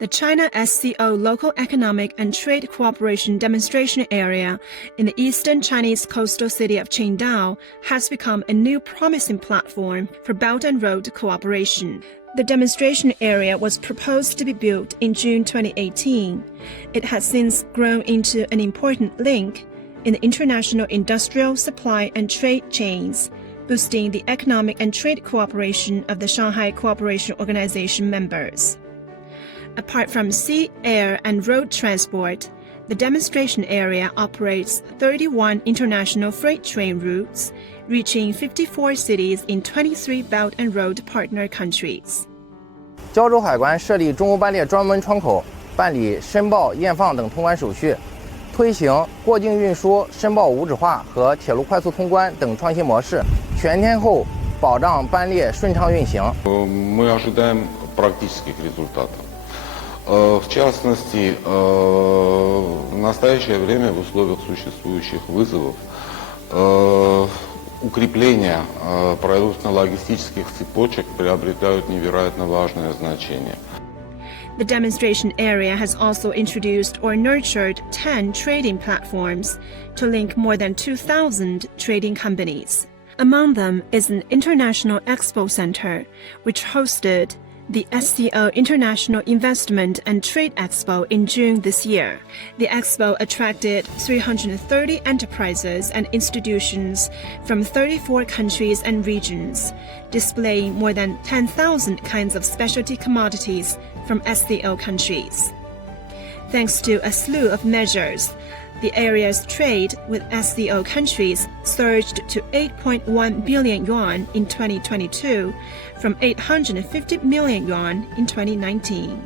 The China SCO Local Economic and Trade Cooperation Demonstration Area in the eastern Chinese coastal city of Qingdao has become a new promising platform for Belt and Road cooperation. The demonstration area was proposed to be built in June 2018. It has since grown into an important link in the international industrial, supply and trade chains, boosting the economic and trade cooperation of the Shanghai Cooperation Organization members. Apart from sea, air, and road transport, the demonstration area operates 31 international freight train routes, reaching 54 cities in 23 Belt and Road partner countries. 胶州海关设立中欧班列专门窗口，办理申报、验放等通关手续，推行过境运输申报无纸化和铁路快速通关等创新模式，全天候保障班列顺畅运行。Мы ожидаем практических результатов. В частности, в настоящее время в условиях существующих вызовов укрепление продуктно-логистических цепочек приобретают невероятно важное значение. The demonstration area has also introduced or nurtured 10 trading platforms to link more than 2,000 trading companies. Among them is an international expo center, which hosted the SCO International Investment and Trade Expo in June this year. The expo attracted 330 enterprises and institutions from 34 countries and regions, displaying more than 10,000 kinds of specialty commodities from SCO countries. Thanks to a slew of measures, the area's trade with SCO countries surged to 8.1 billion yuan in 2022 from 850 million yuan in 2019.